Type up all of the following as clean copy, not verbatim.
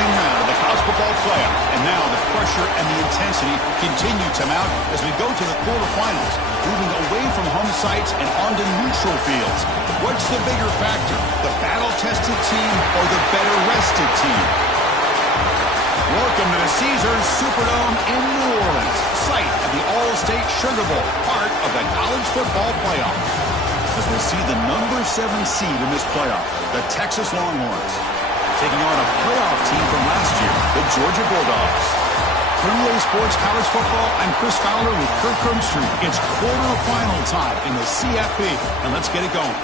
opening round of the college football playoff. And now the pressure and the intensity continue to mount as we go to the quarterfinals, moving away from home sites and onto neutral fields. What's the bigger factor, the battle-tested team or the better-rested team? Welcome to the Caesars Superdome in New Orleans, site of the Allstate Sugar Bowl, part of the college football playoff. As we see the number 7 seed in this playoff, the Texas Longhorns, taking on a playoff team from last year, the Georgia Bulldogs. For EA Sports College Football, I'm Chris Fowler with Kirk Crumbstreet. It's quarterfinal time in the CFP, and let's get it going.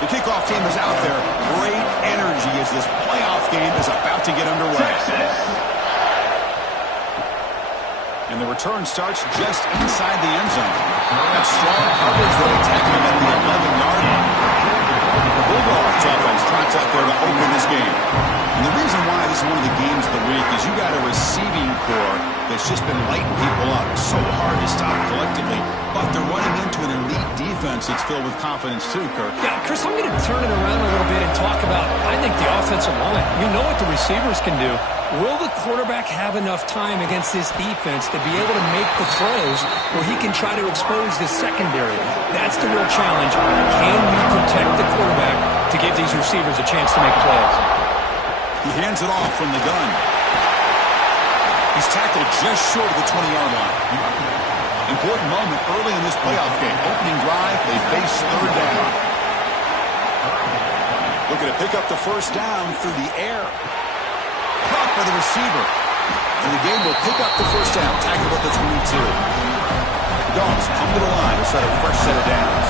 The kickoff team is out there. Great energy as this playoff game is about to get underway. And the return starts just inside the end zone. That's strong coverage that attacking at the 11-yard line. The Bulldogs offense trots out there to open this game. And the reason why this is one of the games of the week is you got a receiving core that's just been lighting people up. So hard to stop collectively. But they're running into an elite defense that's filled with confidence too, Kirk. Yeah, Chris, I'm going to turn it around a little bit and talk about, I think, the offensive line. You know what the receivers can do. Will the quarterback have enough time against this defense to be able to make the throws where he can try to expose the secondary? That's the real challenge. Can you protect the quarterback to give these receivers a chance to make plays? He hands it off from the gun. He's tackled just short of the 20-yard line. Important moment early in this playoff game. Opening drive, they face third down. Looking to pick up the first down through the air. Caught by the receiver. And the game will pick up the first down. Tackled at the 22. The Dogs come to the line to start a fresh set of downs.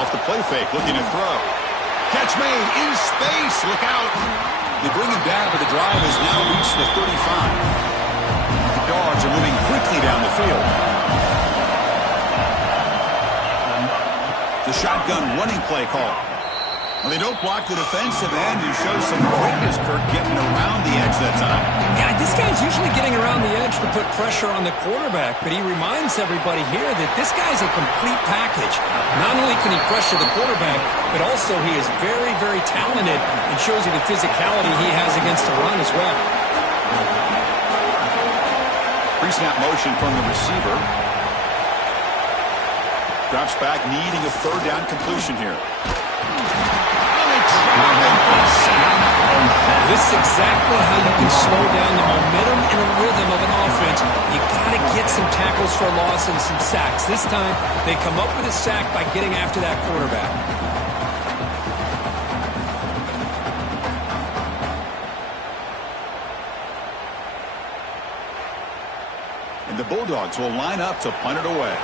Off the play fake, looking to throw. Catch made in space. Look out. They bring him down, but the drive has now reached the 35. The Dogs are moving quickly down the field. The shotgun running play call. Well, they don't block the defensive end. He shows some quickness, Kirk, getting around the edge that time. Yeah, this guy's usually getting around the edge to put pressure on the quarterback, but he reminds everybody here that this guy's a complete package. Not only can he pressure the quarterback, but also he is very, very talented and shows you the physicality he has against the run as well. Pre-snap motion from the receiver. Drops back, needing a third down completion here. This is exactly how you can slow down the momentum and the rhythm of an offense. You got to get some tackles for loss and some sacks. This time, they come up with a sack by getting after that quarterback. And the Bulldogs will line up to punt it away.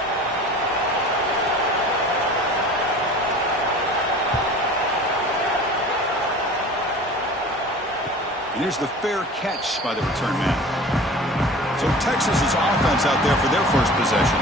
And here's the fair catch by the return man. So Texas's offense out there for their first possession.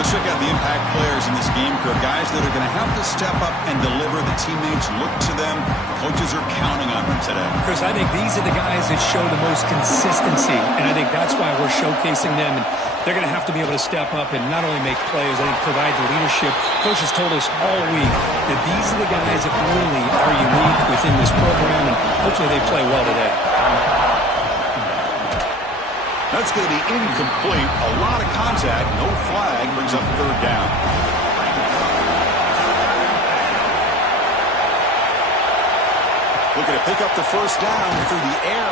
Let's check out the impact players in this game, Kirk. Guys that are going to have to step up and deliver. The teammates look to them. Coaches are counting on them today. Chris, I think these are the guys that show the most consistency, and I think that's why we're showcasing them. And they're going to have to be able to step up and not only make plays, I think provide the leadership. Coaches told us all week that these are the guys that really are unique within this program, and hopefully they play well today. That's going to be incomplete. A lot of contact. No flag. Brings up third down. Looking to pick up the first down through the air.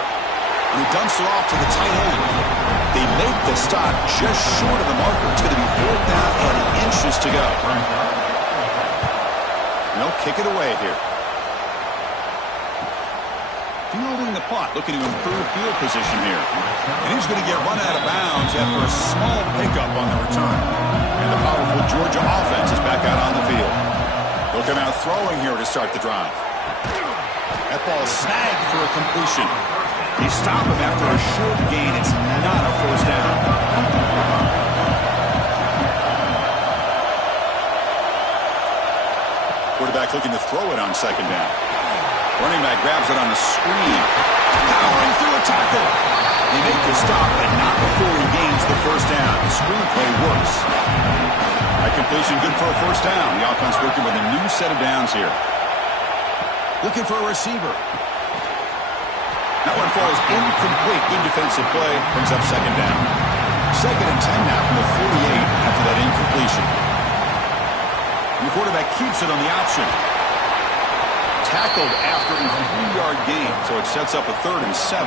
And he dumps it off to the tight end. They make the stop just short of the marker. It's going to be fourth down and inches to go. They'll kick it away here. Fielding the punt, looking to improve field position here. And he's going to get run out of bounds after a small pickup on the return. And the powerful Georgia offense is back out on the field. They'll come out throwing here to start the drive. That ball snagged for a completion. They stop him after a short gain. It's not a first down. quarterback looking to throw it on second down. Running back grabs it on a screen. Powering through a tackle. They make the stop, but not before he gains the first down. The screenplay works. That completion good for a first down. The offense working with a new set of downs here. Looking for a receiver. That one falls incomplete. Good defensive play. Brings up second down. Second and 10 now from the 48 after that incompletion. And the quarterback keeps it on the option. Tackled after a 3-yard gain, so it sets up a 3rd and 7.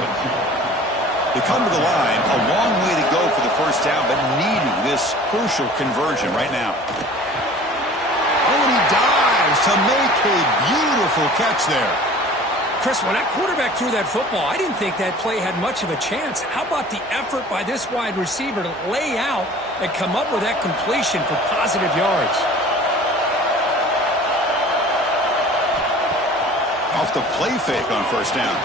They come to the line, a long way to go for the first down, but needing this crucial conversion right now. Oh, and he dives to make a beautiful catch there. Chris, when that quarterback threw that football, I didn't think that play had much of a chance. How about the effort by this wide receiver to lay out and come up with that completion for positive yards? Off the play fake on first down.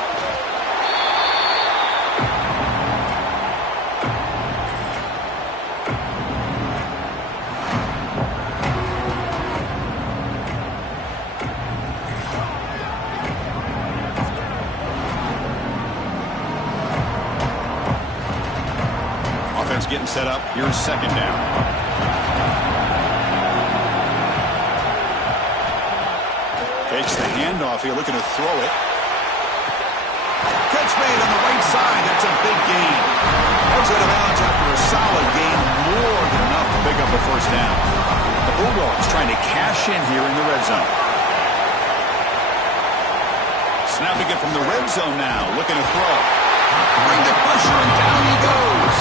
Offense getting set up. Here's second down. Fakes the handoff here, looking to throw it. Catch made on the right side. That's a big gain. Heads out of bounds after a solid gain, more than enough to pick up a first down. The Bulldogs trying to cash in here in the red zone. Snapping it from the red zone now, looking to throw. Bring the pressure, and down he goes.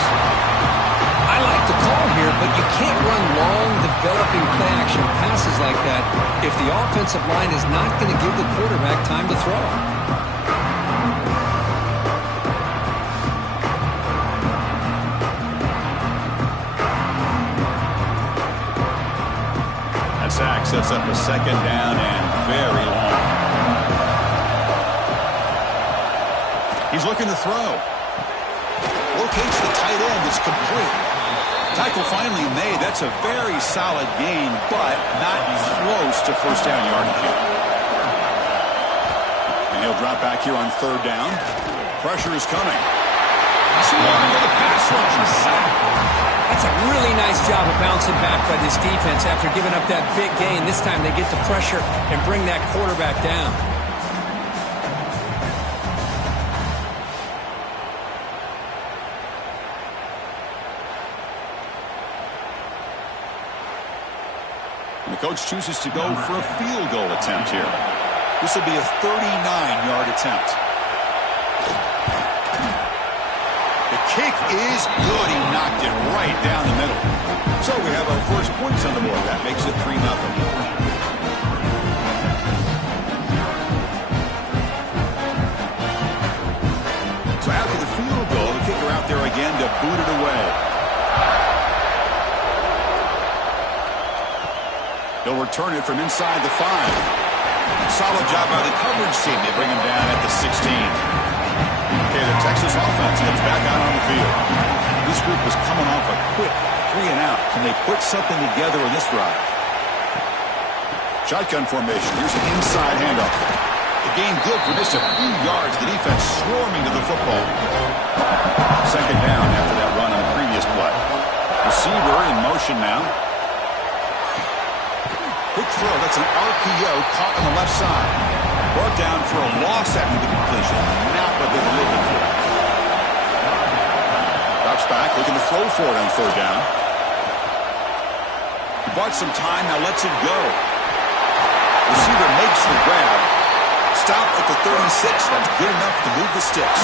I like the call here, but you can't run long, developing play-action passes like that if the offensive line is not going to give the quarterback time to throw. That sack sets up a second down and very long. He's looking to throw. Locates the tight end. It's complete. Tackle finally made. That's a very solid gain, but not close to first down yardage yet. And he'll drop back here on third down. Pressure is coming. Swung to the pass rush. Sack. That's a really nice job of bouncing back by this defense after giving up that big gain. This time they get the pressure and bring that quarterback down. And the coach chooses to go for a field goal attempt here. This will be a 39-yard attempt. The kick is good. He knocked it right down the middle. So we have our first points on the board. That makes it 3-0. So after the field goal, the kicker out there again to boot it away. They'll return it from inside the 5. Solid job by the coverage team. They bring him down at the 16. Okay, the Texas offense comes back out on the field. This group was coming off a quick 3-and-out. Can they put something together in this drive? Shotgun formation. Here's an inside handoff. The gain good for just a few yards. The defense swarming to the football. Second down after that run on the previous play. Receiver in motion now. Quick throw. That's an RPO caught on the left side. Brought down for a loss after the completion. Not what they were looking for. Drops back, looking to throw for it on third down. He bought some time, now lets it go. Receiver makes the grab. Stop at the 36. That's good enough to move the sticks.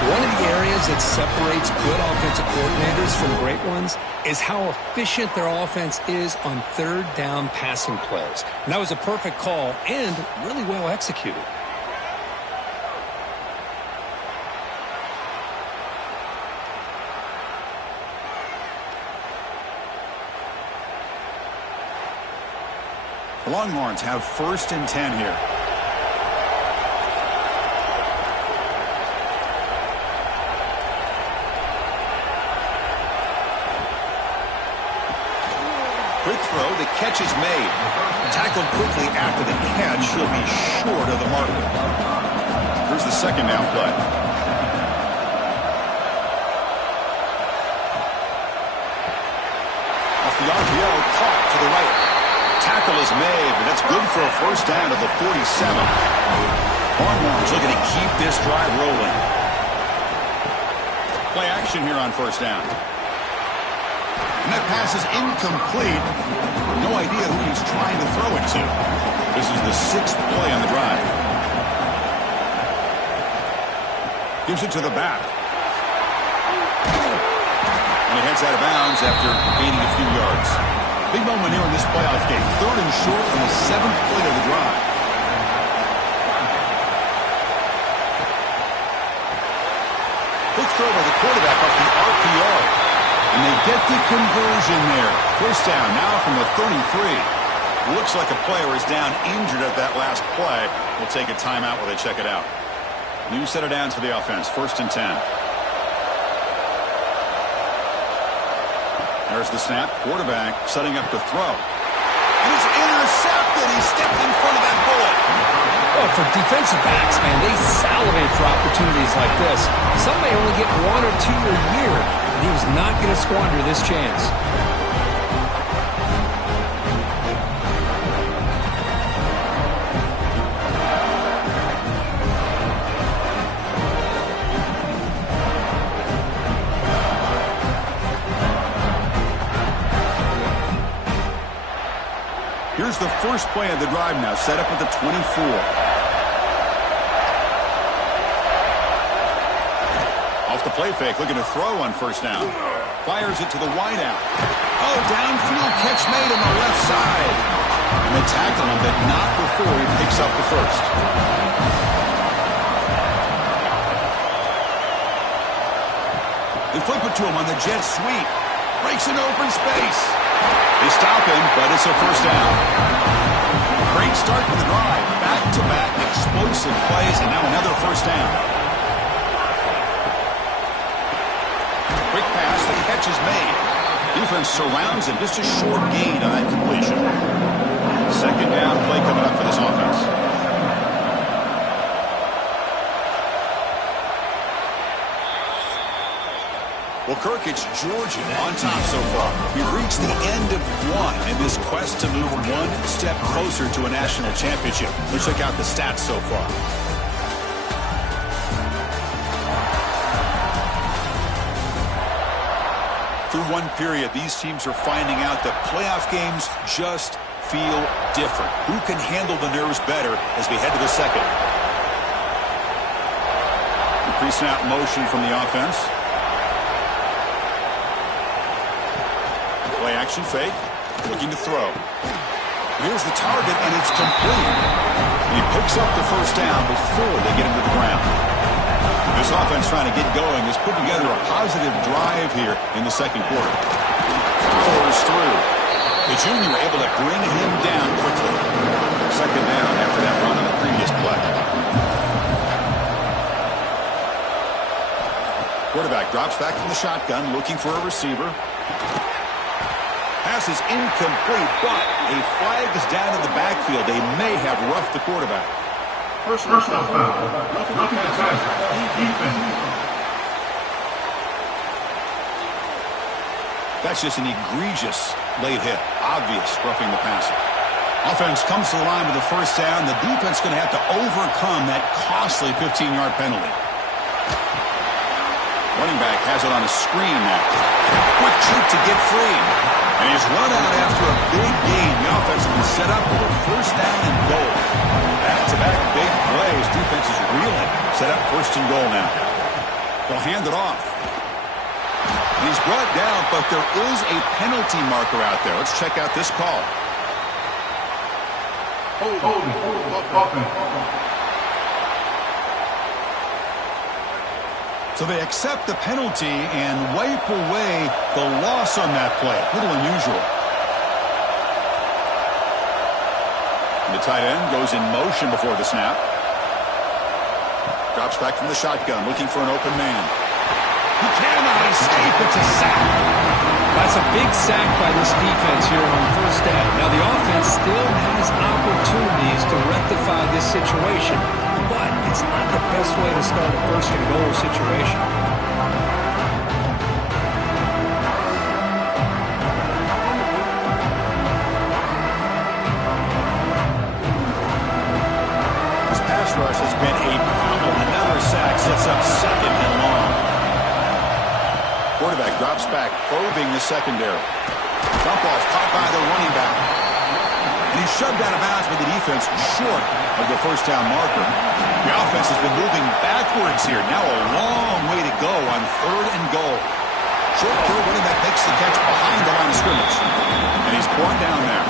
One of the areas that separates good offensive coordinators from great ones is how efficient their offense is on third down passing plays. And that was a perfect call and really well executed. The Longhorns have 1st and 10 here. Quick fake throw. The catch is made. Tackled quickly after the catch. He'll be short of the marker. Here's the second down play. Off the RPO, caught to the right. Tackle is made, but that's good for a first down at the 47. Hornworms looking to keep this drive rolling. Play action here on first down. And that pass is incomplete. No idea who he's trying to throw it to. This is the 6th play on the drive. Gives it to the back. And he heads out of bounds after gaining a few yards. Big moment here in this playoff game. 3rd and short on the 7th play of the drive. Quick throw by the quarterback off the RPO. And they get the conversion there. First down now from the 33. Looks like a player is down injured at that last play. We'll take a timeout while they check it out. New set of downs for the offense. 1st and 10. There's the snap. Quarterback setting up to throw. And it's intercepted. He stepped in front of that bullet. Well, for defensive backs, man, they salivate for opportunities like this. Some may only get 1 or 2 a year, and he was not going to squander this chance. Here's the first play of the drive now, set up at the 24. Off the play fake, looking to throw on first down. Fires it to the wideout. Oh, downfield catch made on the left side. And they tackle him, but not before he picks up the first. They flip it to him on the jet sweep. Breaks into open space. They stop him, but it's a first down. Great start to the drive. Back-to-back explosive plays, and now another first down. Quick pass, the catch is made. Defense surrounds him, just a short gain on that completion. Second down play coming up for this offense. Well, Kirk, it's Georgia on top so far. We've reached the end of one in this quest to move one step closer to a national championship. Let's check out the stats so far. Through one period, these teams are finding out that playoff games just feel different. Who can handle the nerves better as we head to the second? Pre-snap motion from the offense. Play action fake, looking to throw. Here's the target, and it's complete. And he picks up the first down before they get him to the ground. This offense trying to get going has put together a positive drive here in the second quarter. Powers through. The junior able to bring him down quickly. Second down after that run on the previous play. Quarterback drops back from the shotgun, looking for a receiver. Pass is incomplete, but a flag is down in the backfield. They may have roughed the quarterback. Personal foul. That's just an egregious late hit. Obvious roughing the passer. Offense comes to the line with the first down. The defense is going to have to overcome that costly 15-yard penalty. Running back has it on a screen now. Quick trip to get free. And he's run out after a big gain. The offense has been set up with a first down and goal. Back-to-back big plays. Defense is reeling. Set up first and goal now. They'll hand it off. And he's brought down, but there is a penalty marker out there. Let's check out this call. So they accept the penalty and wipe away the loss on that play. A little unusual. And the tight end goes in motion before the snap. Drops back from the shotgun, looking for an open man. He cannot escape. It's a sack. That's a big sack by this defense here on first down. Now, the offense still has opportunities to rectify this situation, but it's not the best way to start a first-and-goal situation. This pass rush has been a problem. Another sack sets up second and long. Quarterback drops back, probing the secondary. Dump off caught by the running back. And he's shoved out of bounds with the defense short of the first down marker. The offense has been moving backwards here. Now a long way to go on third and goal. Short throw, running back makes the catch behind the line of scrimmage. And he's brought down there.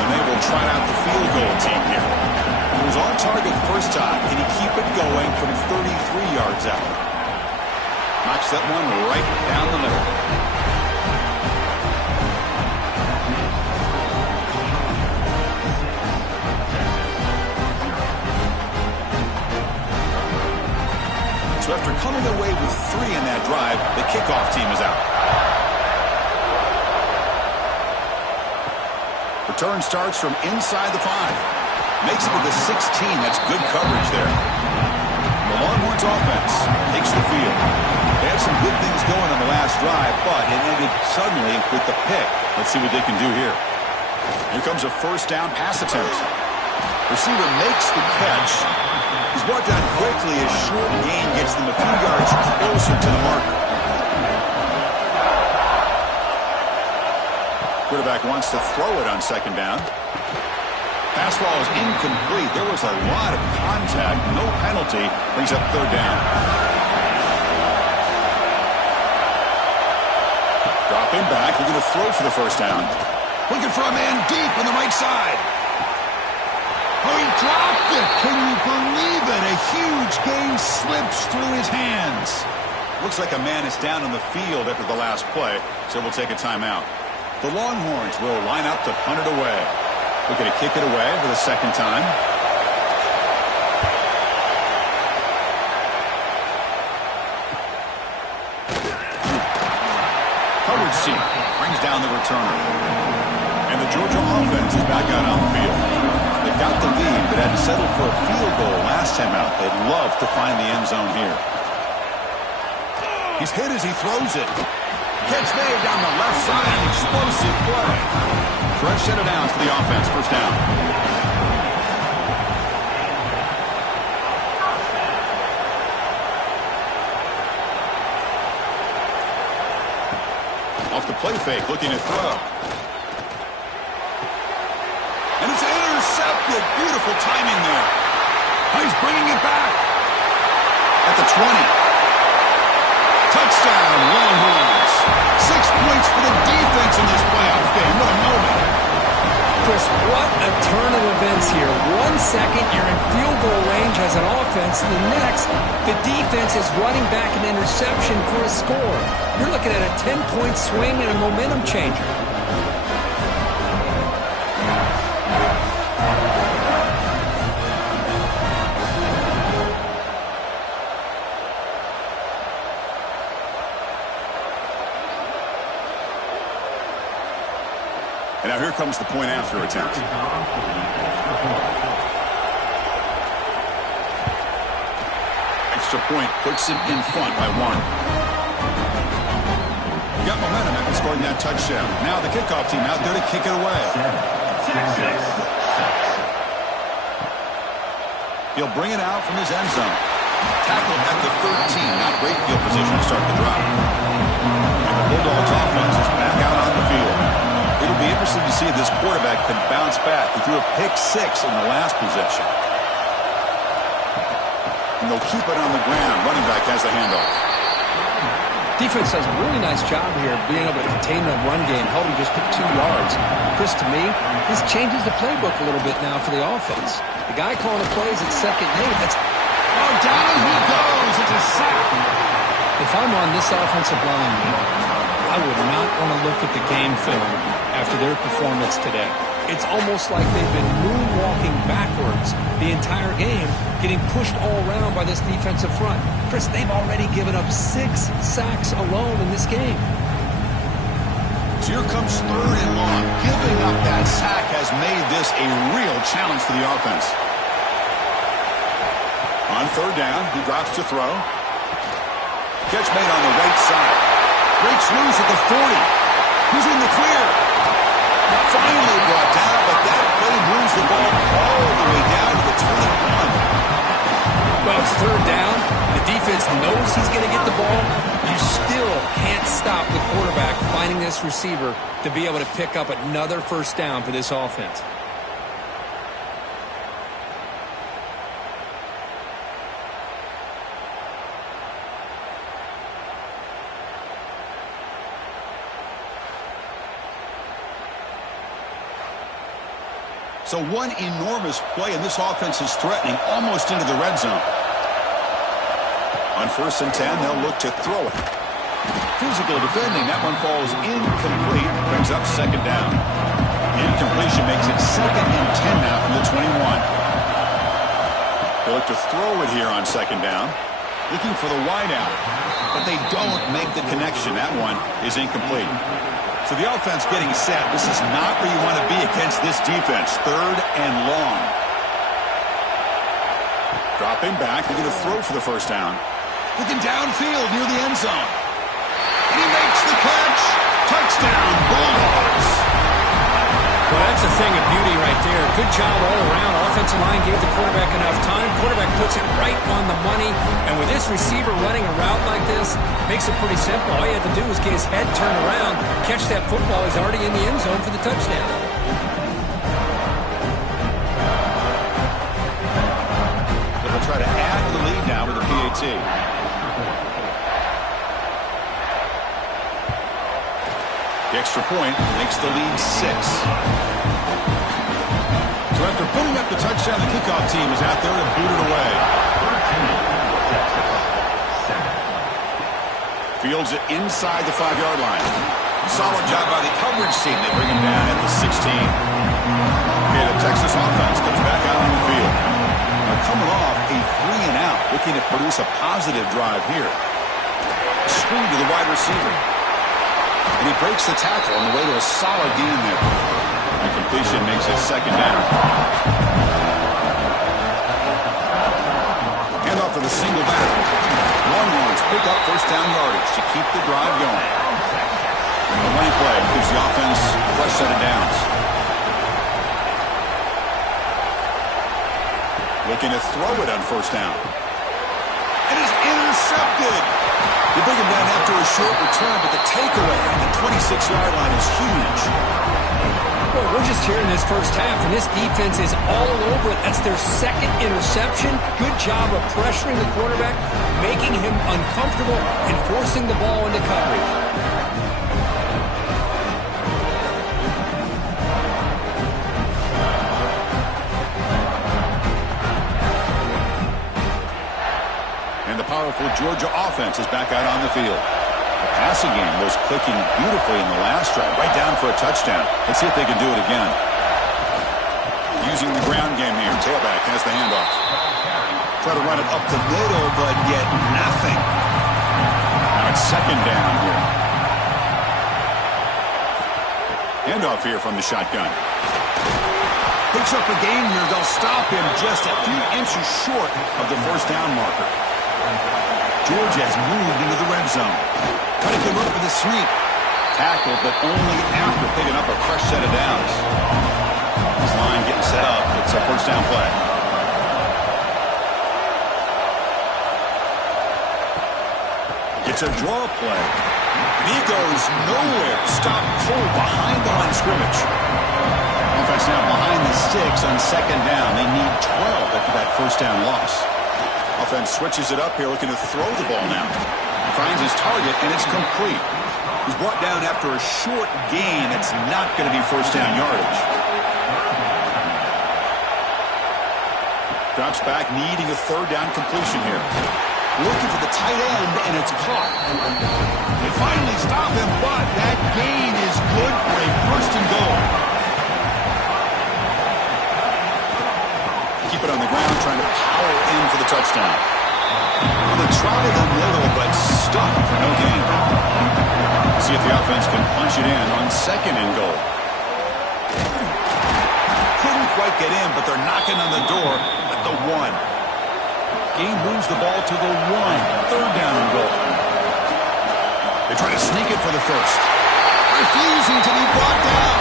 And they will try out the field goal team here. He was on target the first time. Can he keep it going from 33 yards out? Knocks that one right down the middle. So after coming away with 3 in that drive, the kickoff team is out. Return starts from inside the 5. Makes it to the 16. That's good coverage there. The Longhorns offense takes the field. They had some good things going on the last drive, but it ended suddenly with the pick. Let's see what they can do here. Here comes a first down pass attempt. Receiver makes the catch. He's brought down quickly as short gain gets them a few yards closer to the marker. Quarterback wants to throw it on second down. Pass ball is incomplete. There was a lot of contact. No penalty. Brings up third down. Dropping back. Looking to throw for the first down. Looking for a man deep on the right side. Oh, he dropped it. Can you believe it? A huge gain slips through his hands. Looks like a man is down on the field after the last play, so we'll take a timeout. The Longhorns will line up to punt it away. Looking to kick it away for the second time. Coverage seat brings down the returner. And the Georgia offense is back out on the field. They've got the lead, but had to settle for a field goal last time out. They'd love to find the end zone here. He's hit as he throws it. Catch made down the left side. Explosive play. Fresh set of downs for the offense. First down. Off the play fake, looking to throw. And it's intercepted. Beautiful timing there. He's bringing it back. At the 20. Touchdown, Longhorns. 6 points for the defense in this playoff game. What a moment. Chris, what a turn of events here. 1 second, you're in field goal range as an offense. The next, the defense is running back an interception for a score. You're looking at a 10-point swing and a momentum changer. And now here comes the point after attempt. Extra point puts him in front by 1. He got momentum after scoring that touchdown. Now the kickoff team out there to kick it away. He'll bring it out from his end zone. Tackle at the 13. Not great field position to start the drive. And the Bulldogs offense is back out on the field. It'll be interesting to see if this quarterback can bounce back. He threw a pick-6 in the last possession. And they'll keep it on the ground. Running back has the handoff. Defense does a really nice job here being able to contain the run game, held him just to 2 yards. Chris, to me, this changes the playbook a little bit now for the offense. The guy calling the plays at second and 8. Down he goes. It's a sack. If I'm on this offensive line, I would not want to look at the game film after their performance today. It's almost like they've been moonwalking backwards the entire game, getting pushed all around by this defensive front. Chris, they've already given up 6 sacks alone in this game. So here comes 3rd and long. Giving up that sack has made this a real challenge for the offense. On 3rd down, he drops to throw. Catch made on the right side. Breaks loose at the 40. Who's in the clear? Finally brought down, but that play moves the ball all the way down to the 21. Well, it's 3rd down. The defense knows he's going to get the ball. You still can't stop the quarterback finding this receiver to be able to pick up another 1st down for this offense. So one enormous play, and this offense is threatening almost into the red zone. On 1st and 10, they'll look to throw it. Physical defending. That one falls incomplete. Brings up 2nd down. Incompletion makes it 2nd and 10 now from the 21. They look to throw it here on 2nd down. Looking for the wideout. But they don't make the connection. That one is incomplete. So the offense getting set. This is not where you want to be against this defense. 3rd and long. Dropping back. They're going to throw for the 1st down. Looking downfield near the end zone. And he makes the catch. Touchdown, Bulldogs. Well, that's a thing of beauty right there. Good job all around. Offensive line gave the quarterback enough time. Quarterback puts it right on the money. And with this receiver running a route like this, makes it pretty simple. All you have to do is get his head turned around, catch that football. He's already in the end zone for the touchdown. So they'll try to add to the lead now with the PAT. The extra point makes the lead 6. So after putting up the touchdown, the kickoff team is out there to boot it away. Fields it inside the 5-yard line. Solid job by the coverage team. They bring him down at the 16. Okay, the Texas offense comes back out on the field. They're coming off a 3-and-out, looking to produce a positive drive here. Screen to the wide receiver. And he breaks the tackle on the way to a solid gain there. The completion makes it 2nd down. Hand off to the single back. Longhorns pick up 1st down yardage to keep the drive going. And the running play gives the offense a fresh set of downs. Looking to throw it on 1st down. And it's intercepted. They bring him down after a short return, but the takeaway on the 26-yard line is huge. Well, we're just here in this 1st half, and this defense is all over it. That's their 2nd interception. Good job of pressuring the quarterback, making him uncomfortable, and forcing the ball into coverage. And the powerful Georgia offense is back out on the field. The passing game was clicking beautifully in the last drive, right down for a touchdown. Let's see if they can do it again. Using the ground game here. Tailback has the handoff. Try to run it up the middle, but get nothing. Now it's 2nd down here. Handoff here from the shotgun. Picks up a gain here. They'll stop him just a few inches short of the 1st down marker. Georgia has moved into the red zone. Trying to come up with a sweep. Tackled, but only after picking up a fresh set of downs. This line getting set up. It's a 1st down play. It's a draw play. And he goes nowhere. Stopped cold behind the line of scrimmage. Offense now behind the 6 on 2nd down. They need 12 after that 1st down loss. Offense switches it up here, looking to throw the ball now. He finds his target, and it's complete. He's brought down after a short gain. It's not going to be 1st down yardage. Drops back, needing a 3rd down completion here. Looking for the tight end, and it's caught. They finally stop him, but that gain is good for a 1st and goal. Keep it on the ground, trying to power in for the touchdown. Well, they tried the middle, but stuck for no gain. So see if the offense can punch it in on 2nd and goal. Couldn't quite get in, but they're knocking on the door at the 1. Game moves the ball to the 1. 3rd down and goal. They try to sneak it for the first. Refusing to be brought down.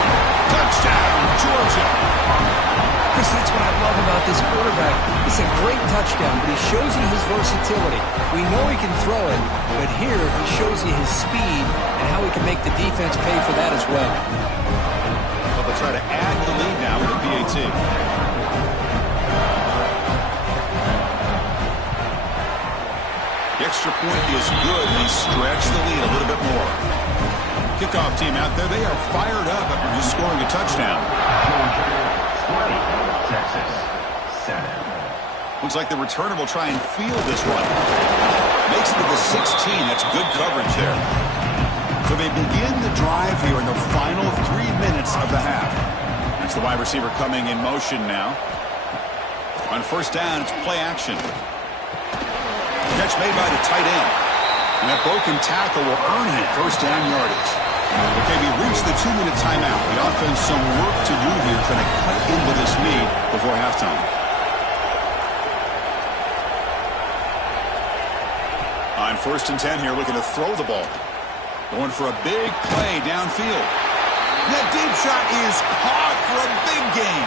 Touchdown, Georgia. Chris, that's what I love about this quarterback. It's a great touchdown, but he shows you his versatility. We know he can throw it, but here he shows you his speed and how he can make the defense pay for that as well. Well, they'll try to add the lead now with a PAT. The extra point is good, and they stretch the lead a little bit more. Kickoff team out there, they are fired up after just scoring a touchdown. Texas, 7. Looks like the returner will try and field this one. Makes it to the 16. That's good coverage there. So they begin the drive here in the final 3 minutes of the half. That's the wide receiver coming in motion now. On 1st down, it's play action. Catch made by the tight end. And that broken tackle will earn him 1st down yardage. Okay, we reached the 2-minute timeout. The offense some work to do here, trying to cut into this lead before halftime. On 1st and 10 here, looking to throw the ball. Going for a big play downfield. That deep shot is caught for a big gain.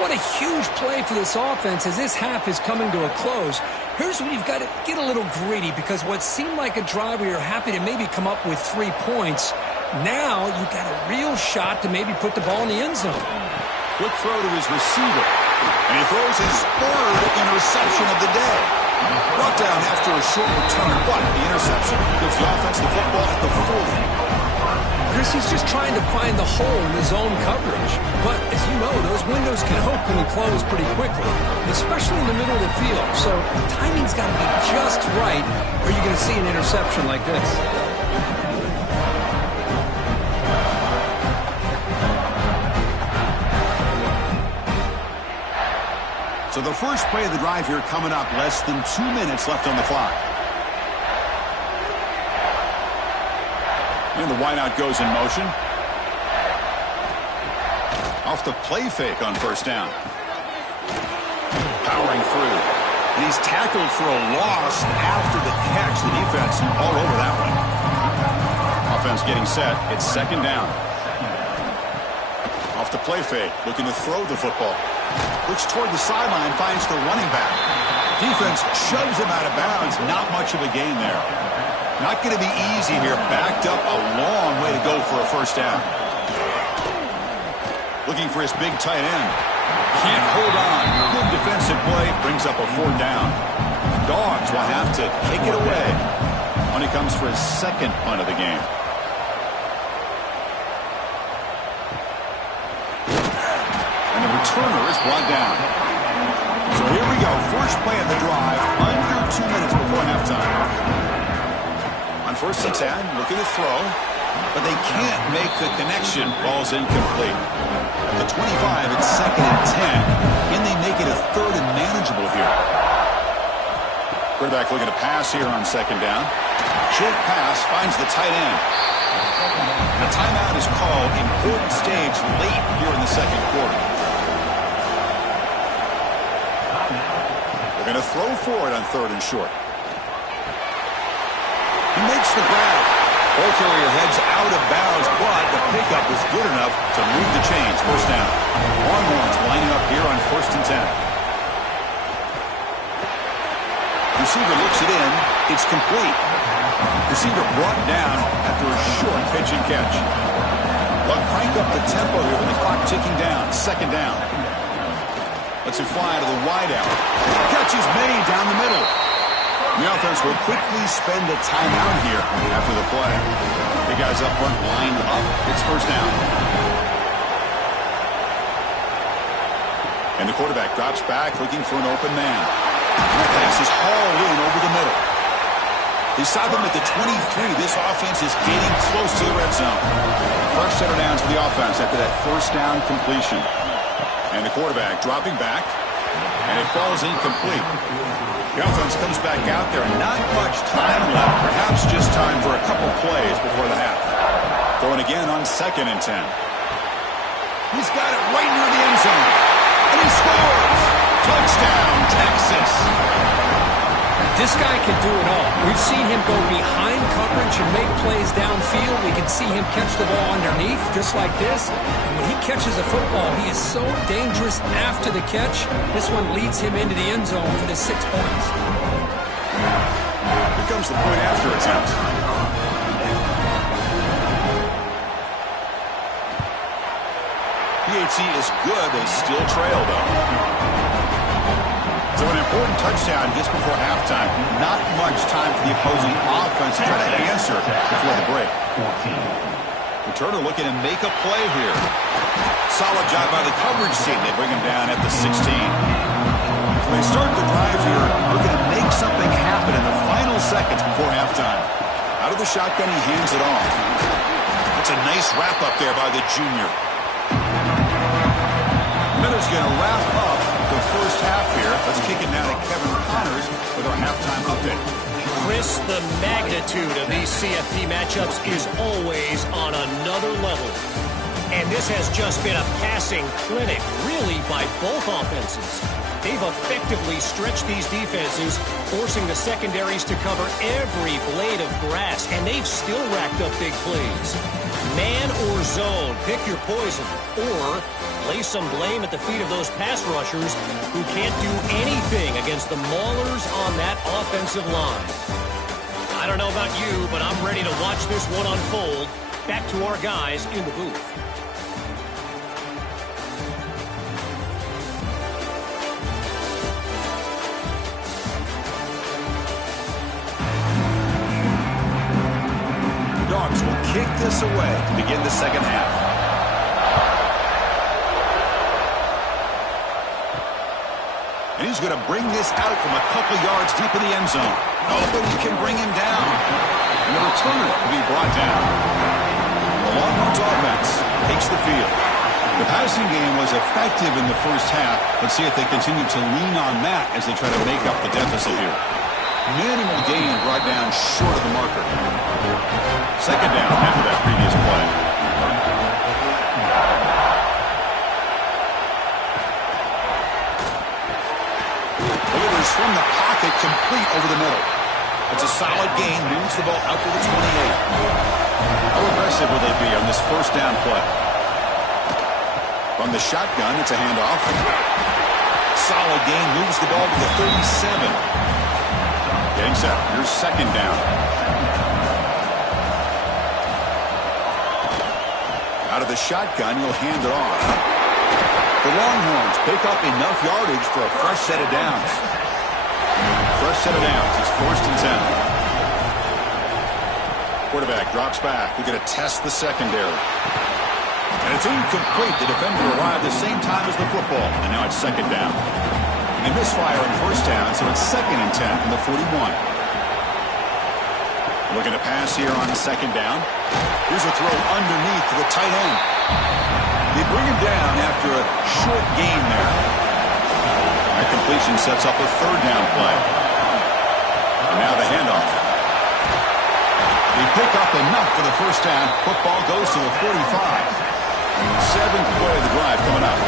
What a huge play for this offense as this half is coming to a close. Here's when you've got to get a little greedy, because what seemed like a drive where you're happy to maybe come up with 3 points, now you've got a real shot to maybe put the ball in the end zone. Quick throw to his receiver, and he throws his 3rd interception of the day. Brought down after a short return, but the interception gives the offense the football at the 40. Chris, he's just trying to find the hole in his own coverage. But, as you know, those windows can open and close pretty quickly, especially in the middle of the field. So, timing's got to be just right, or you're going to see an interception like this. So the first play of the drive here coming up, less than 2 minutes left on the clock. And the wideout goes in motion. Off the play fake on 1st down. Powering through. And he's tackled for a loss after the catch. The defense all over that one. Offense getting set. It's 2nd down. Off the play fake. Looking to throw the football. Looks toward the sideline. Finds the running back. Defense shoves him out of bounds. Not much of a gain there. Not going to be easy here. Backed up a long way to go for a 1st down. Looking for his big tight end. Can't hold on. Good defensive play. Brings up a 4th down. Dogs will have to kick it away when he comes for his 2nd punt of the game. And the returner is brought down. So here we go. First play of the drive. Under 2 minutes before halftime. On 1st and 10, looking to throw, but they can't make the connection. Ball's incomplete. At the 25, it's 2nd and 10. Can they make it a 3rd and manageable here? Quarterback looking to pass here on 2nd down. Short pass finds the tight end. And a timeout is called. Important stage late here in the 2nd quarter. They're going to throw for it on 3rd and short. He makes the grab. Ball carrier heads out of bounds, but the pickup was good enough to move the chains. 1st down. Longhorns lining up here on 1st and 10. Receiver looks it in. It's complete. Receiver brought down after a short pitch and catch. They'll crank up the tempo here with the clock ticking down. 2nd down. Lets it fly to the wideout. Catch is made down the middle. The offense will quickly spend a timeout here after the play. The guys up front lined up. It's 1st down. And the quarterback drops back looking for an open man. And the pass is hauled in over the middle. They stop him at the 23. This offense is getting close to the red zone. First set of downs for the offense after that 1st down completion. And the quarterback dropping back. And it falls incomplete. The offense comes back out there. Not much time left. Perhaps just time for a couple plays before the half. Throwing again on 2nd and 10. He's got it right near the end zone. And he scores! Touchdown, Texas! This guy can do it all. We've seen him go behind coverage and make plays downfield. We can see him catch the ball underneath, just like this. And when he catches a football, he is so dangerous after the catch. This one leads him into the end zone for the 6 points. Here comes the point after attempt. PAT is good. They still trail, though. So an important touchdown just before halftime. Not much time for the opposing offense to try to answer before the break. Returner looking to make a play here. Solid job by the coverage team. They bring him down at the 16. So they start the drive here, looking to make something happen in the final seconds before halftime. Out of the shotgun, he hands it off. That's a nice wrap-up there by the junior. Miller's going to wrap up the first half here. Let's kick it now to Kevin Connors with our halftime update. Chris, the magnitude of these CFP matchups is always on another level. And this has just been a passing clinic, really, by both offenses. They've effectively stretched these defenses, forcing the secondaries to cover every blade of grass, and they've still racked up big plays. Man or zone, pick your poison, or lay some blame at the feet of those pass rushers who can't do anything against the maulers on that offensive line. I don't know about you, but I'm ready to watch this one unfold. Back to our guys in the booth. Dogs will kick this away to begin the second half. And he's going to bring this out from a couple yards deep in the end zone. Nobody can bring him down. And the returner will be brought down. The Longhorns offense takes the field. The passing game was effective in the first half. Let's see if they continue to lean on that as they try to make up the deficit here. Minimal gain brought down short of the marker. Second down after that previous play. Delivers from the pocket, complete over the middle. It's a solid gain, moves the ball out to the 28. How aggressive will they be on this first down play? From the shotgun, it's a handoff. Solid gain, moves the ball to the 37. Getting set. Here's second down. Out of the shotgun, he'll hand it off. The Longhorns pick up enough yardage for a fresh set of downs. Fresh set of downs. It's 1st and 10. Quarterback drops back. We're going to test the secondary. And it's incomplete. The defender arrived the same time as the football. And now it's second down. And they misfire on first down, so it's 2nd and 10 from the 41. Looking to pass here on the second down. Here's a throw underneath to the tight end. They bring him down after a short gain there. That completion sets up a third down play. And now the handoff. They pick up enough for the first down. Football goes to the 45. 7th play of the drive coming up.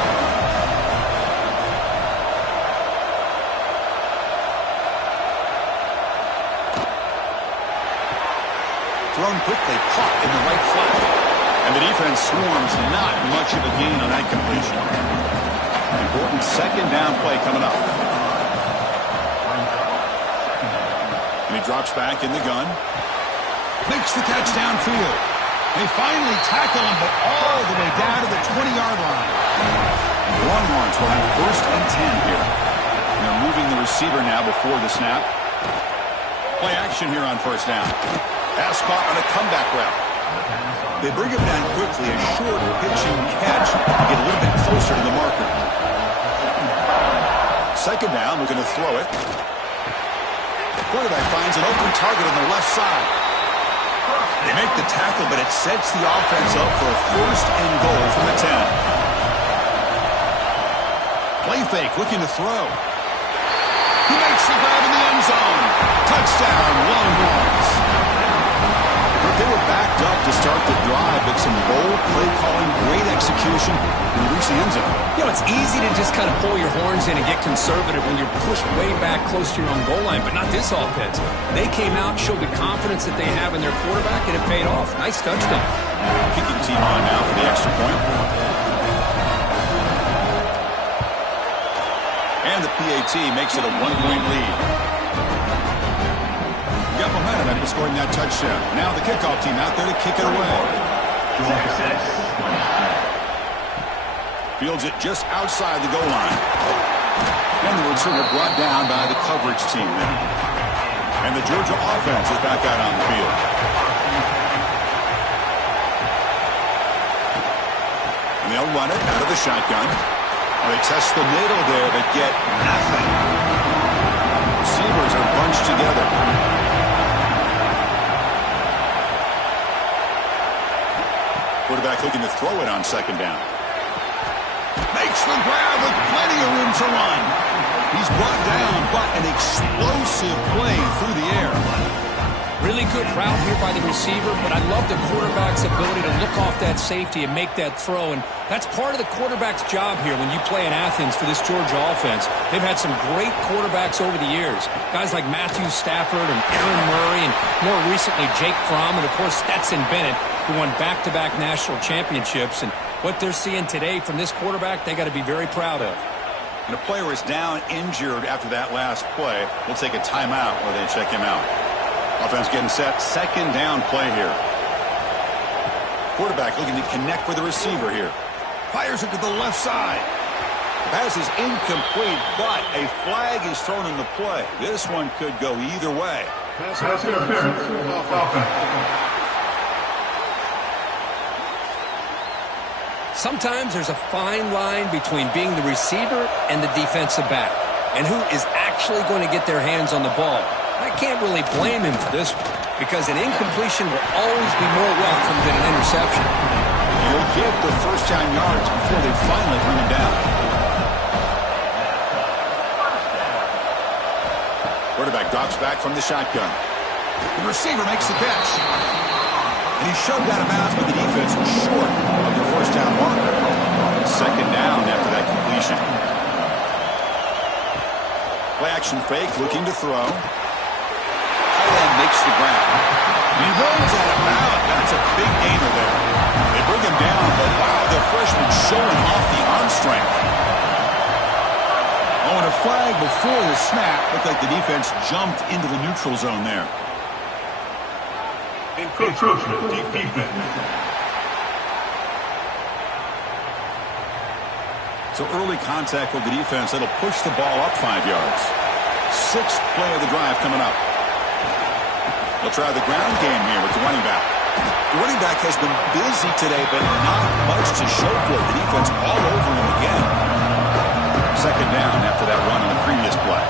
Thrown quickly, caught in the right flat. And the defense swarms, not much of a gain on that completion. Important second down play coming up. And he drops back in the gun. Makes the catch downfield. They finally tackle him, but all the way down to the 20-yard line. The Longhorns will have 1st and 10 here. And they're moving the receiver now before the snap. Play action here on first down. Pass caught on a comeback route. They bring him down quickly, a short pitching catch to get a little bit closer to the marker. Second down, we're going to throw it. The quarterback finds an open target on the left side. They make the tackle, but it sets the offense up for a 1st and goal from the 10. Play fake, looking to throw. He makes the grab in the end zone. Touchdown, Longhorns. They were backed up to start the drive, but some bold play calling, great execution, and reach the end zone. You know, it's easy to just kind of pull your horns in and get conservative when you're pushed way back close to your own goal line, but not this offense. They came out, showed the confidence that they have in their quarterback, and it paid off. Nice touchdown. Kicking team on now for the extra point. And the PAT makes it a 1-point lead. Got momentum after scoring that touchdown. Now the kickoff team out there to kick it away. Fields it just outside the goal line. And the returner brought down by the coverage team there. And the Georgia offense is back out on the field. And they'll run it out of the shotgun. And they test the middle there, but get nothing. Receivers are bunched together. Quarterback looking to throw it on second down. Makes the grab with plenty of room to run. He's brought down, but an explosive play through the air. Really good route here by the receiver, but I love the quarterback's ability to look off that safety and make that throw. And that's part of the quarterback's job here when you play in Athens for this Georgia offense. They've had some great quarterbacks over the years. Guys like Matthew Stafford and Aaron Murray, and more recently Jake Fromm, and of course Stetson Bennett, who won back-to-back national championships. And what they're seeing today from this quarterback, they got to be very proud of. And a player is down injured after that last play. We'll take a timeout where they check him out. Offense getting set. Second down play here. Quarterback looking to connect with the receiver here. Fires it to the left side. Pass is incomplete, but a flag is thrown in the play. This one could go either way. Sometimes there's a fine line between being the receiver and the defensive back, and who is actually going to get their hands on the ball. I can't really blame him for this one, because an incompletion will always be more welcome than an interception. He'll get the first down yards before they finally bring him down. Quarterback drops back from the shotgun. The receiver makes the catch. And he shoved out of bounds, but the defense was short of the first down marker. Second down after that completion. Play action fake, looking to throw. Highland makes the grab. He rolls out of bounds. That's a big gainer there. They bring him down, but wow, the freshman showing off the arm strength. Oh, and a flag before the snap. Looked like the defense jumped into the neutral zone there. Encroachment, deep defense. So early contact with the defense. That'll push the ball up 5 yards. Sixth play of the drive coming up. They'll try the ground game here with the running back. The running back has been busy today, but not much to show for it. The defense all over him again. Second down after that run on the previous play.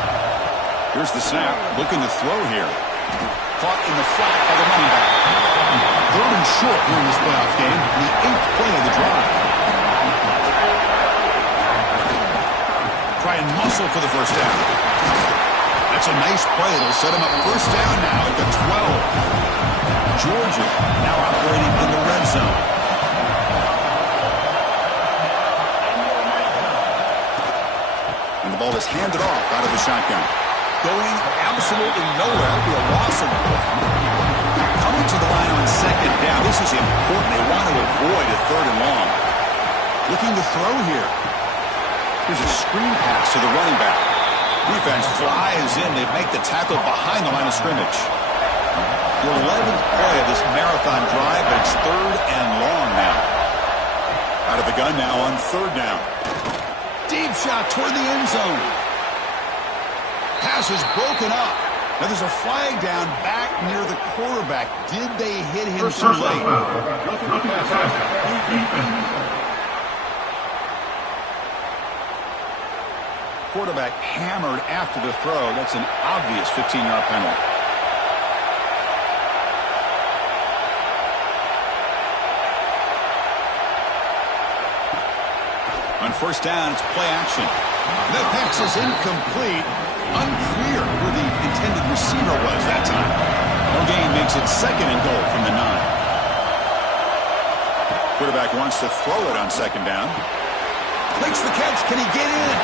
Here's the snap. Looking to throw here. Caught in the flat by the running back. Third and short here in this playoff game. The 8th play of the drive. Try and muscle for the first down. That's a nice play. It'll set him up first down now at the 12. Georgia now operating in the red zone. And the ball is handed off out of the shotgun. Going absolutely nowhere. That'll be a loss of the ball. Coming to the line on second down. This is important. They want to avoid a third and long. Looking to throw here. Here's a screen pass to the running back. Defense flies in. They make the tackle behind the line of scrimmage. The 11th play of this marathon drive, but it's third and long now. Out of the gun now on third down. Deep shot toward the end zone. Pass is broken up. Now there's a flag down back near the quarterback. Did they hit him too late? Quarterback hammered after the throw. That's an obvious 15-yard penalty. On first down, it's play action. The pass is incomplete. unclear who the intended receiver was that time. No gain makes it 2nd and goal from the 9. Quarterback wants to throw it on 2nd down. Makes the catch. Can he get in?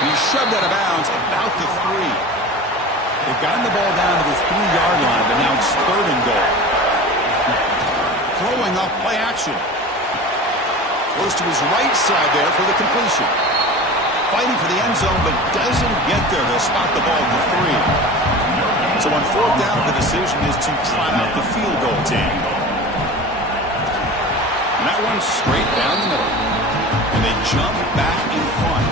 And he's shoved out of bounds about the 3. They've gotten the ball down to the 3-yard line, but now it's 3rd and goal. Throwing off play action. Goes to his right side there for the completion. Fighting for the end zone, but doesn't get there. They'll spot the ball at the 3. So on 4th down, the decision is to trot out the field goal team. And that one's straight down the middle. And they jump back in front.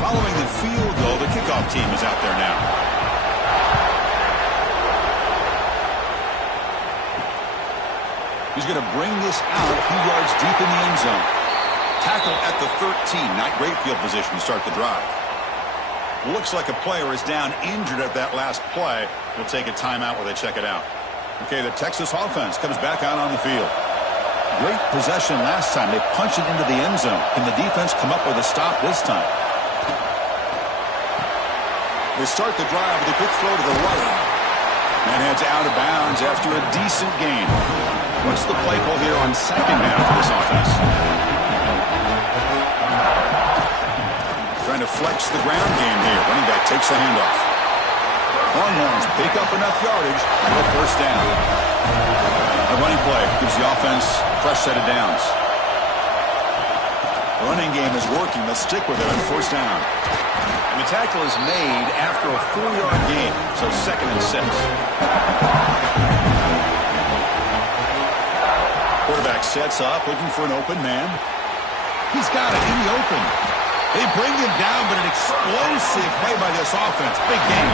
Following the field goal, the kickoff team is out there now. He's going to bring this out a few yards deep in the end zone. Tackle at the 13. Not great field position to start the drive. Looks like a player is down injured at that last play. We'll take a timeout while they check it out. Okay, the Texas offense comes back out on the field. Great possession last time. They punch it into the end zone. Can the defense come up with a stop this time? They start the drive with a quick throw to the right. And heads out of bounds after a decent gain. What's the play call here on 2nd down for this offense? Trying to flex the ground game here. Running back takes the handoff. Longhorns pick up enough yardage for 1st down. A running play gives the offense a fresh set of downs. The running game is working. They'll stick with it on 1st down. And the tackle is made after a 4-yard gain, so 2nd and 6. Quarterback sets up, looking for an open man. He's got it in the open. They bring him down, but an explosive play by this offense. Big game.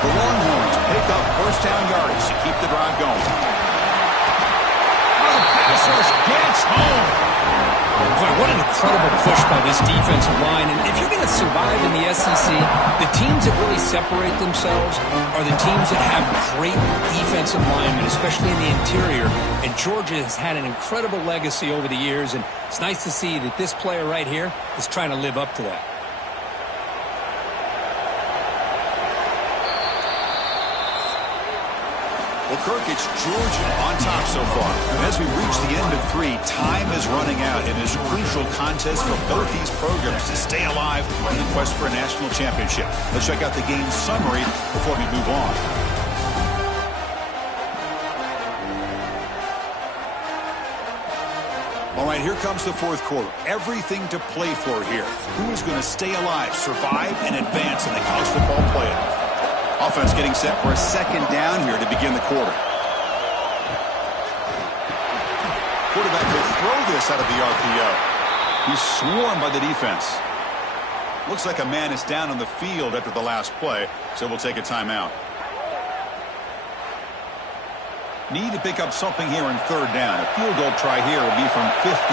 The Longhorns pick up 1st down yardage to keep the drive going. Oh, the pass rush gets home. Boy, what an incredible push by this defensive line. And if you're going to survive in the SEC, the teams that really separate themselves are the teams that have great defensive linemen, especially in the interior. And Georgia has had an incredible legacy over the years, and it's nice to see that this player right here is trying to live up to that. Well, Kirk, it's Georgia on top so far. And as we reach the end of 3, time is running out in this crucial contest for both these programs to stay alive in the quest for a national championship. Let's check out the game summary before we move on. All right, here comes the 4th quarter. Everything to play for here. Who is going to stay alive, survive, and advance in the college football playoff? Offense getting set for a 2nd down here to begin the quarter. Quarterback will throw this out of the RPO. He's swarmed by the defense. Looks like a man is down on the field after the last play, so we'll take a timeout. Need to pick up something here in 3rd down. A field goal try here will be from 58.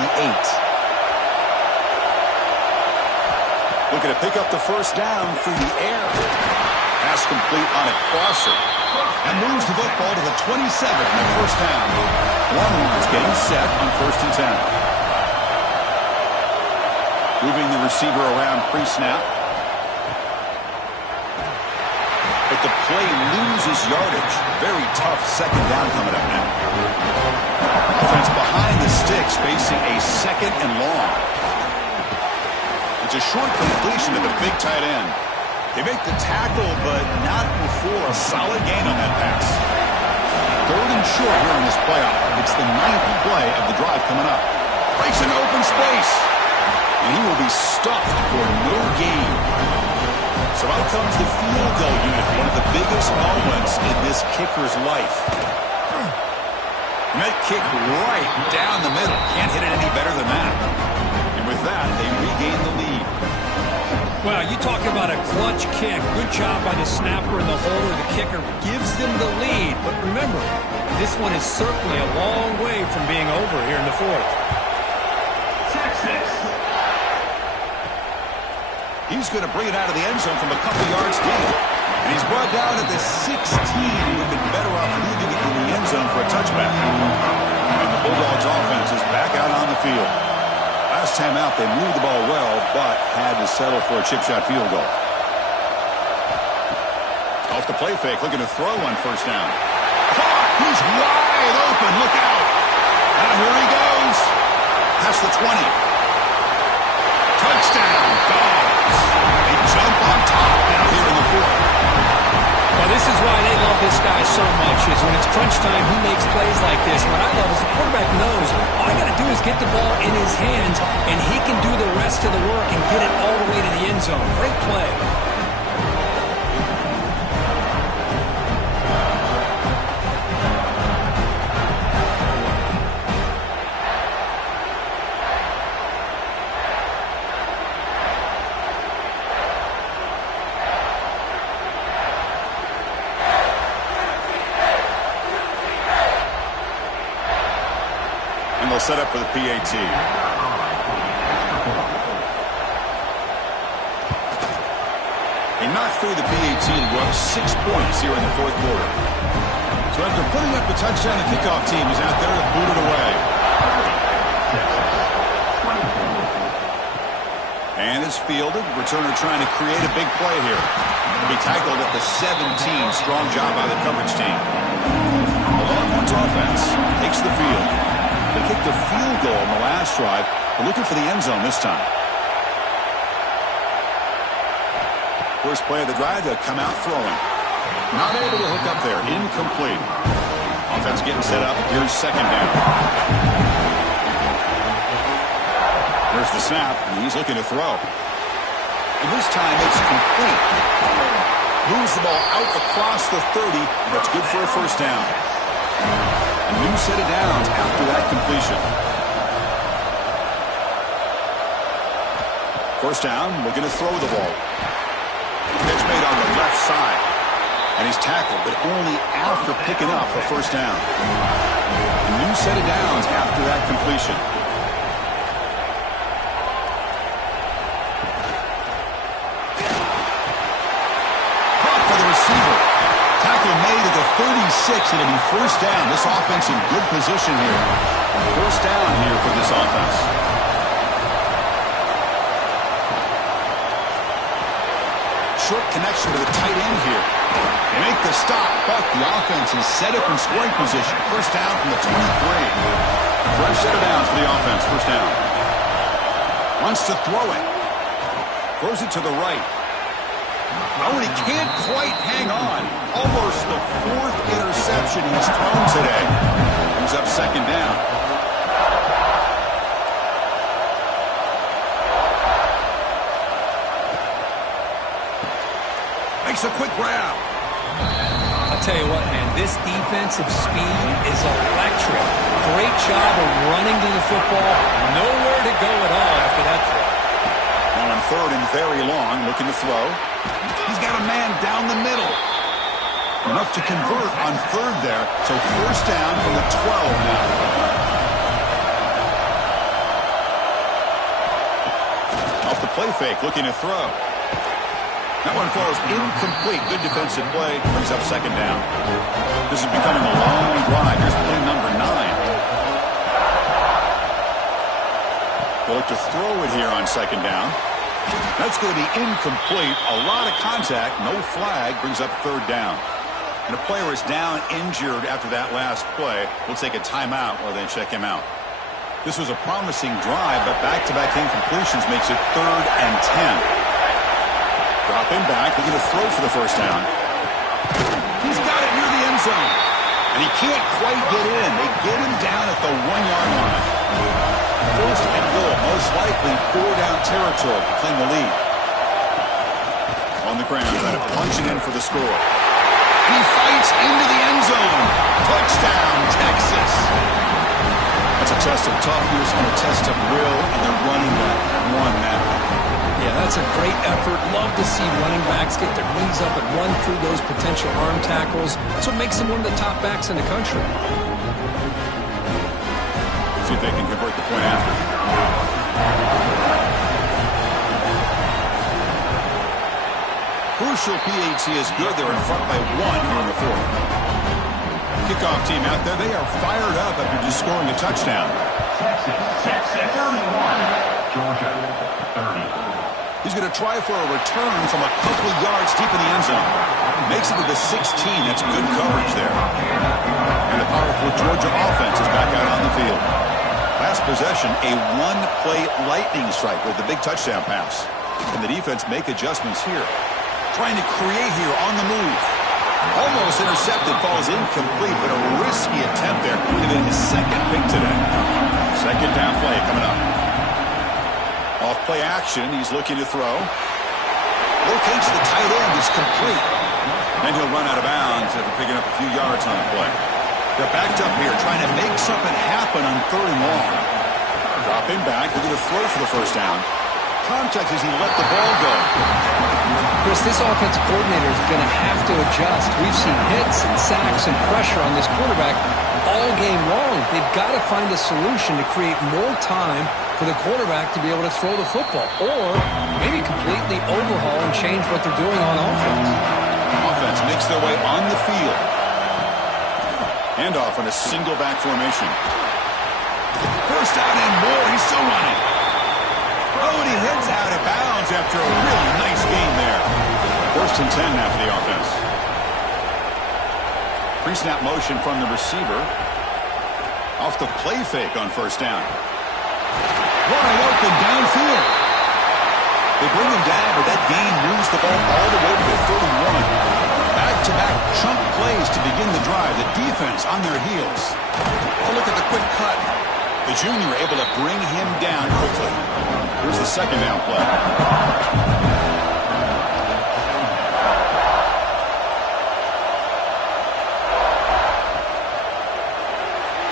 Looking to pick up the 1st down through the air. Pass complete on a crosser. And moves the football to the 27 and 1st down. Longhorns getting set on 1st and 10. Moving the receiver around pre-snap. But the play loses yardage. Very tough 2nd down coming up now. Offense behind the sticks facing a 2nd and long. It's a short completion to the big tight end. They make the tackle, but not before a solid gain on that pass. 3rd and short here in this playoff. It's the 9th play of the drive coming up. Breaks into open space. And he will be stuffed for no gain. So out comes the field goal unit, one of the biggest moments in this kicker's life. And that kick right down the middle. Can't hit it any better than that. And with that, they regain the lead. Well, you talk about a clutch kick. Good job by the snapper and the holder. The kicker gives them the lead. But remember, this one is certainly a long way from being over here in the 4th. Texas. He's going to bring it out of the end zone from a couple yards deep. And he's brought down at the 16. He would have been better off leaving it in the end zone for a touchback. And the Bulldogs offense is back out on the field. Last time out, they moved the ball well, but had to settle for a chip shot field goal. Off the play fake, looking to throw on first down. He's wide open. Look out. And here he goes. Past the 20. Touchdown, Dogs. They jump on top now here in the fourth. Well, this is why they love this guy so much, is when it's crunch time, he makes plays like this. What I love is the quarterback knows all I got to do is get the ball in his hands, and he can do the rest of the work and get it all the way to the end zone. Great play. Set up for the PAT. They knocked through the PAT to go up 6 points here in the fourth quarter. So after putting up the touchdown, the kickoff team is out there to boot it away. And it's fielded. Returner trying to create a big play here. He'll be tackled at the 17. Strong job by the coverage team. The Longhorns offense takes the field. They kicked a field goal in the last drive. They're looking for the end zone this time. First play of the drive, they'll come out throwing. Not able to hook up there. Incomplete. Offense getting set up. Here's second down. There's the snap, and he's looking to throw. And this time it's complete. Moves the ball out across the 30, and that's good for a first down. A new set of downs after that completion. First down, looking to throw the ball. Pitch made on the left side. And he's tackled, but only after picking up a first down. A new set of downs after that completion. Caught for the receiver. Tackle made at the 36, and it'll be first down. This offense in good position here. First down here for this offense. Short connection to the tight end here. They make the stop, but the offense is set up in scoring position. First down from the 23. Fresh set of downs for the offense. First down. Wants to throw it. Throws it to the right. Oh, and he can't quite hang on. Almost the fourth interception he's thrown today. He's up second down. Makes a quick grab. I'll tell you what, man, this defensive speed is electric. Great job of running to the football. Nowhere to go at all after that throw. Now on third and very long, looking to throw. He's got a man down the middle. Enough to convert on third there. So first down from the 12 now. Off the play fake, looking to throw. That one falls incomplete. Good defensive play. Brings up second down. This is becoming a long drive. Here's play number 9. They'll look to throw it here on second down. That's going to be incomplete. A lot of contact. No flag. Brings up third down. And a player is down injured after that last play. We'll take a timeout while they check him out. This was a promising drive, but back-to-back incompletions makes it 3rd and 10. Dropping back, looking to throw for the first down. He's got it near the end zone. And he can't quite get in. They get him down at the 1-yard line. First and goal, most likely 4-down territory to claim the lead. On the ground, trying to punch it in for the score. And he fights into the end zone. Touchdown, Texas. That's a test of toughness and a test of will, and they're running that one now. Yeah, that's a great effort. Love to see running backs get their knees up and run through those potential arm tackles. That's what makes them one of the top backs in the country. See if they can convert the point after. Crucial PAT is good. They're in front by 1 here in the fourth. Kickoff team out there, they are fired up after just scoring a touchdown. Texas 31. Georgia 30. He's going to try for a return from a couple of yards deep in the end zone. Makes it to the 16. That's good coverage there. And the powerful Georgia offense is back out on the field. Last possession, a one-play lightning strike with the big touchdown pass. And the defense make adjustments here. Trying to create here on the move. Almost intercepted, falls incomplete, but a risky attempt there. Even his second pick today. Second down play coming up. Off play action, he's looking to throw. Locates the tight end, is complete. Then he'll run out of bounds after picking up a few yards on the play. They're backed up here, trying to make something happen on 3rd and long. Dropping back, they're going to throw for the first down. Contact as he let the ball go. Chris, this offensive coordinator is going to have to adjust. We've seen hits and sacks and pressure on this quarterback all game long. They've got to find a solution to create more time for the quarterback to be able to throw the football, or maybe completely overhaul and change what they're doing on offense. Offense makes their way on the field. Handoff in a single back formation. First down and more. He's still running. Oh, and he heads out of bounds after a really nice game there. 1st and 10 now for the offense. Pre-snap motion from the receiver. Off the play fake on 1st down. Wide open downfield. They bring him down, but that gain moves the ball all the way to the 31. Back-to-back chunk plays to begin the drive. The defense on their heels. Oh, look at the quick cut. The junior able to bring him down quickly. Here's the 2nd down play.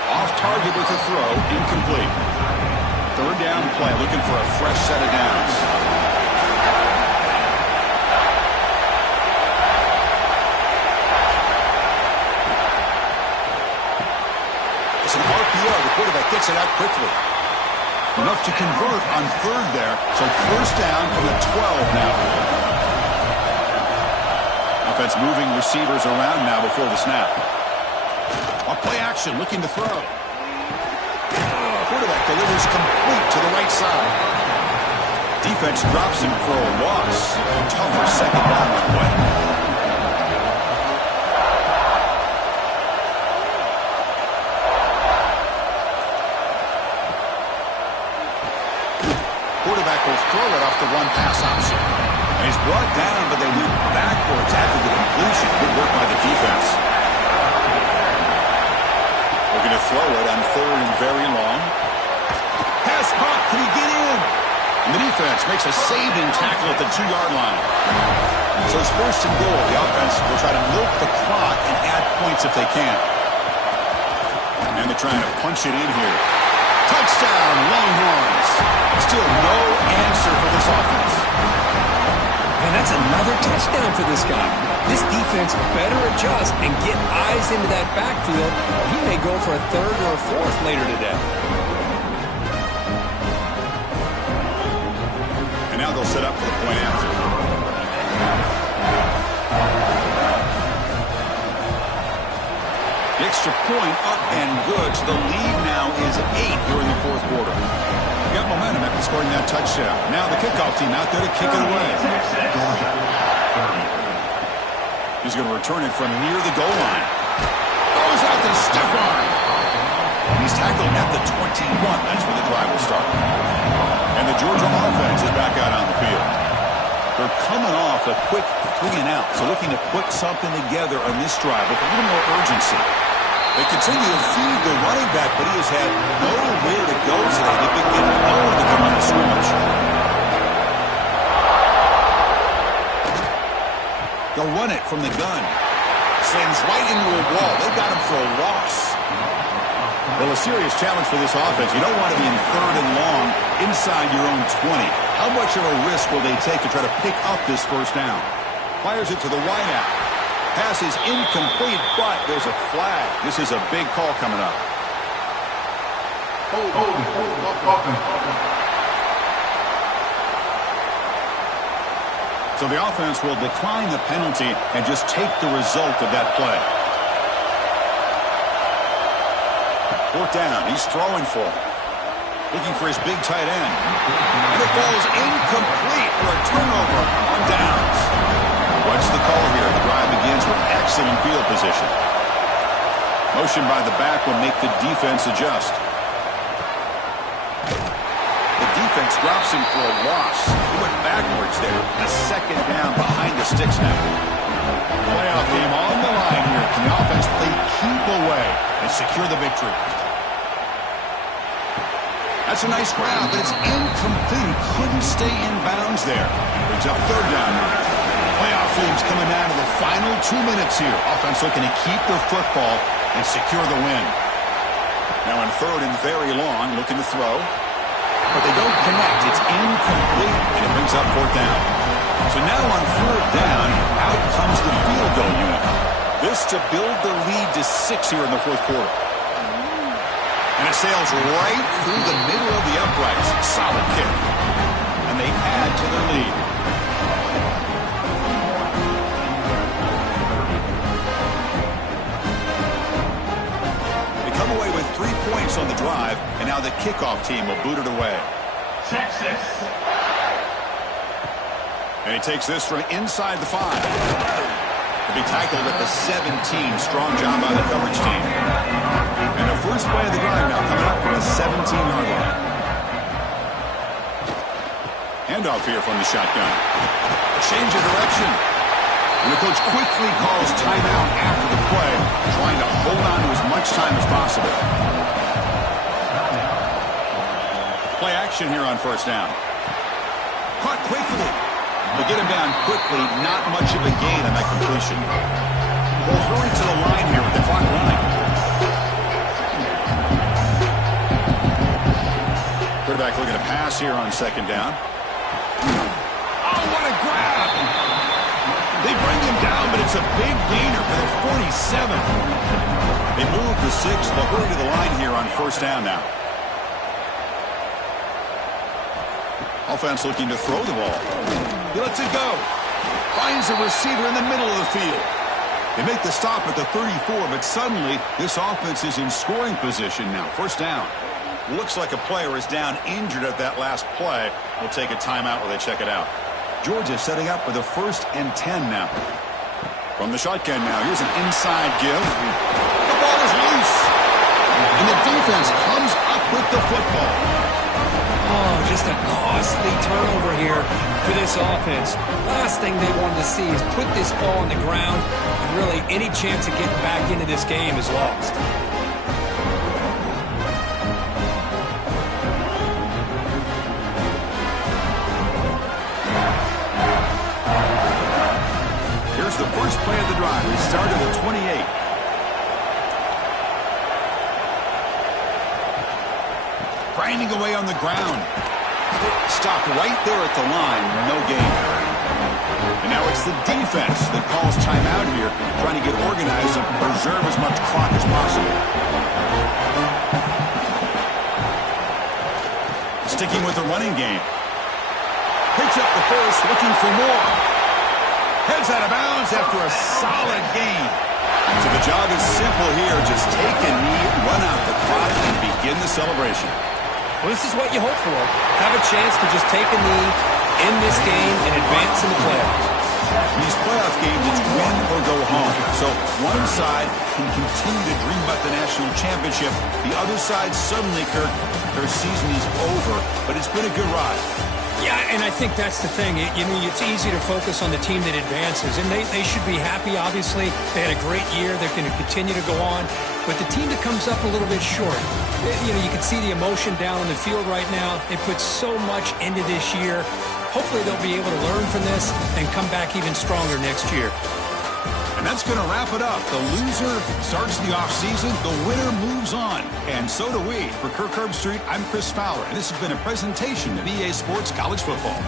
Off target with a throw, incomplete. 3rd down play, looking for a fresh set of downs. It's an RPO. The quarterback gets it out quickly. Enough to convert on 3rd there. So 1st down from the 12 now. Offense moving receivers around now before the snap. On play action, looking to throw. Quarterback delivers complete to the right side. Defense drops him for a loss. Tougher 2nd down that way. Quarterback will throw it off the run pass option. And he's brought down, but they move backwards after the completion. Good work by the defense. Looking to throw it on 3rd and very long. Pass caught. Can he get in? And the defense makes a saving tackle at the 2-yard line. So it's 1st and goal. The offense will try to milk the clock and add points if they can. And they're trying to punch it in here. Touchdown, Longhorns. Still no answer for this offense. And that's another touchdown for this guy. This defense better adjust and get eyes into that backfield. He may go for a 3rd or a 4th later today. And now they'll set up for the point after. The extra point up and good. So the lead now is 8 here in the 4th quarter. They got momentum after scoring that touchdown. Now the kickoff team out there to kick it away. He's going to return it from near the goal line. Goes out to stiff arm. He's tackled at the 21. That's where the drive will start. And the Georgia offense is back out on the field. They're coming off a quick 3 and out. So looking to put something together on this drive with a little more urgency. They continue to feed the running back, but he has had nowhere to go today. They've been getting nowhere to come on the scrimmage. They'll run it from the gun. Slams right into a wall. They've got him for a loss. Well, a serious challenge for this offense. You don't want to be in 3rd and long inside your own 20. How much of a risk will they take to try to pick up this 1st down? Fires it to the wideout. Pass is incomplete, but there's a flag. This is a big call coming up. So the offense will decline the penalty and just take the result of that play. Fourth down. He's throwing for it. Looking for his big tight end. And it falls incomplete for a turnover on downs. What's the call here? The drive begins with excellent field position. Motion by the back will make the defense adjust. The defense drops him for a loss. He went backwards there. A second down behind the sticks now. Playoff game on the line here. Can the offense play keep away and secure the victory? That's a nice grab, but it's incomplete. Couldn't stay in bounds there. Brings up third down now. Playoff games coming down to the final 2 minutes here. Offense looking to keep their football and secure the win. Now in third and very long, looking to throw. But they don't connect. It's incomplete, and it brings up fourth down. So now on fourth down, out comes the field goal unit. This to build the lead to 6 here in the fourth quarter. And it sails right through the middle of the uprights. Solid kick. And they add to their lead. They come away with 3 points on the drive, and now the kickoff team will boot it away. Texas. And he takes this from inside the 5. He'll be tackled at the 17. Strong job by the coverage team. And the first play of the drive now coming up from the 17-yard line. Handoff here from the shotgun. Change of direction. And the coach quickly calls timeout after the play, trying to hold on to as much time as possible. Play action here on first down. Caught quickly. They get him down quickly. Not much of a gain on that completion. We'll hurry to the line here with the clock running. Quarterback looking to pass here on second down. Oh, what a grab! They bring him down, but it's a big gainer for the 47. They move the 6. They'll hurry to the line here on first down now. Offense looking to throw the ball. He lets it go. Finds a receiver in the middle of the field. They make the stop at the 34, but suddenly this offense is in scoring position now. First down. Looks like a player is down injured at that last play. We'll take a timeout while they check it out. Georgia setting up for the 1st and 10 now. From the shotgun now, here's an inside give. The ball is loose. And the defense comes up with the football. Oh, just a costly turnover here for this offense. Last thing they wanted to see is put this ball on the ground, and really any chance of getting back into this game is lost. Here's the first play of the drive. We start at the 28. Grinding away on the ground. Stopped right there at the line. No gain. And now it's the defense that calls timeout here, trying to get organized and preserve as much clock as possible. Sticking with the running game. Picks up the first, looking for more. Heads out of bounds after a solid gain. So the job is simple here. Just take a knee, run out the clock, and begin the celebration. Well, this is what you hope for. Have a chance to just take a knee in this game and advance in the playoffs. In these playoff games, it's win or go home. So one side can continue to dream about the national championship. The other side suddenly, Kirk, their season is over. But it's been a good ride. Yeah, and I think that's the thing. It's easy to focus on the team that advances, and they should be happy, obviously. They had a great year. They're going to continue to go on. But the team that comes up a little bit short, you can see the emotion down on the field right now. They put so much into this year. Hopefully they'll be able to learn from this and come back even stronger next year. And that's going to wrap it up. The loser starts the offseason. The winner moves on. And so do we. For Kirk Herbstreit, I'm Chris Fowler. And this has been a presentation of EA Sports College Football.